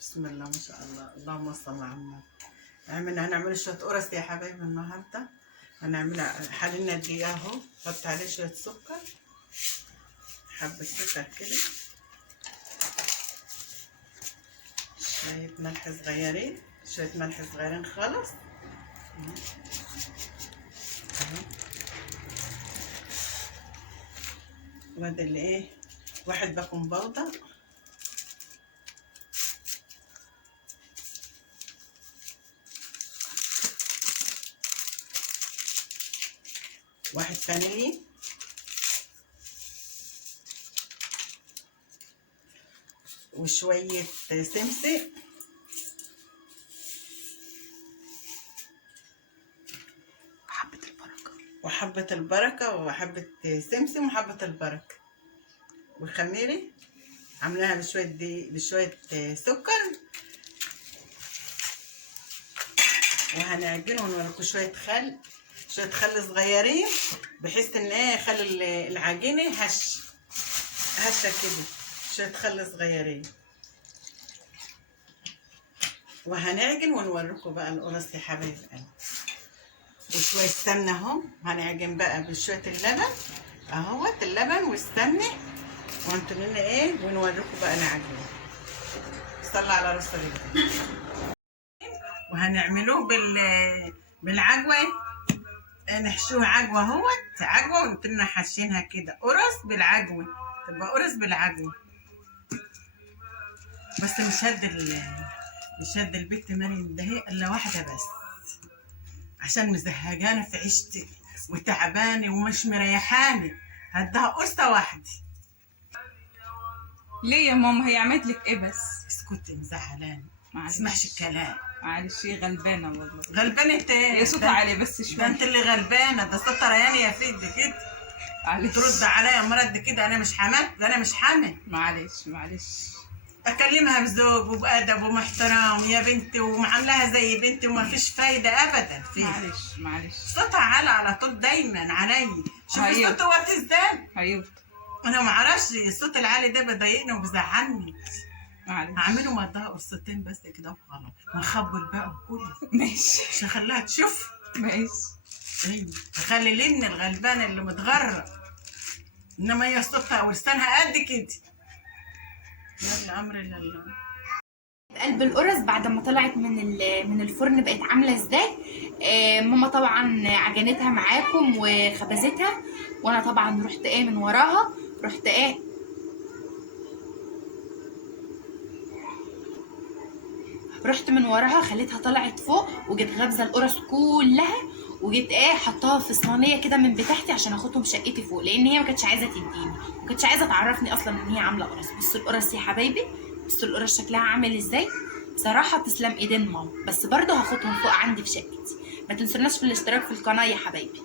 بسم الله ما شاء الله، اللهم صل على النبي. هنعمل شوية قرص يا حبايبي النهارده. هنعملها حلينا دقيق اهو، حط عليه شوية سكر، حبة سكر كده، شوية ملح صغيرين، شوية ملح صغيرين خالص وهذا اللي ايه، واحد بيكنج باودر، واحد فانيليا، وشوية سمسم، وحبة البركة وحبة سمسم وحبة البركة، والخميرة عاملاها بشوية دقيق بشوية سكر، وهنعجنه ونوريكم شوية خل، شوية خل صغيرين بحيث ان ايه يخلي العجينة هشة كده، شوية خل صغيرين، وهنعجن ونوريكم بقى القرص يا حبايب قلبي. وشوية سمنة اهو، هنعجن بقى بشوية اللبن اهوت، اللبن والسمنة، وانتوا لنا ايه ونوريكم بقى العجين. صلى على رسول الله. وهنعملوه بالعجوة، نحشوه عجوة اهوت، عجوة وانتوا حاشينها كده قرص بالعجوة، تبقى قرص بالعجوة. بس مش هد البيت مريم ده هي الا واحدة بس، عشان مزهجانة في عيشتي وتعبانة ومش مريحاني، هدها قرصة واحدة. ليه يا ماما؟ هي عملت لك ايه بس؟ اسكتي مزعلانة، ما تسمعش الكلام. معلش، هي غلبانة والله. غلبانة انت؟ هي صوتها عالي بس شوية. ده انت اللي غلبانة، ده صوتها رياني يا فيدي كده. معلش ترد عليا مرد كده، انا مش حامل، ده انا مش حامل. معلش اكلمها بذوق وبادب ومحترم يا بنتي، ومعاملاها زي بنتي، وما فيش فايده ابدا فيها. معلش صوتها عالي على طول دايما علي. شوفي صوتها وقت ازاي. ايوه انا ما اعرفش الصوت العالي ده بيضايقني وبيزعلني. معلش هعمله مضاها قرصتين بس كده وخلاص، ونخبي الباقي كله. ماشي مش هخليها تشوف. ماشي. ايوه، هخلي الابن الغلبان اللي متغرب، انما هي صوتها ولسانها قد كده. يلا امر الله. قلب القرص بعد ما طلعت من الفرن بقت عامله ازاي. ماما طبعا عجنتها معاكم وخبزتها، وانا طبعا رحت من وراها، رحت من وراها خليتها طلعت فوق، وجيت غابزه القرص كلها، وجيت حطاها في صينيه كده من بتاعتي عشان اخدهم شقتي فوق، لان هي ما كانتش عايزه تديني، ما كانتش عايزه تعرفني اصلا ان هي عامله قرص. بصوا القرص يا حبايبي، بصوا القرص شكلها عامل ازاي. بصراحه تسلم ايدين ماما، بس برضه هاخدهم فوق عندي في شقتي. ما تنسوناش في الاشتراك في القناه يا حبايبي.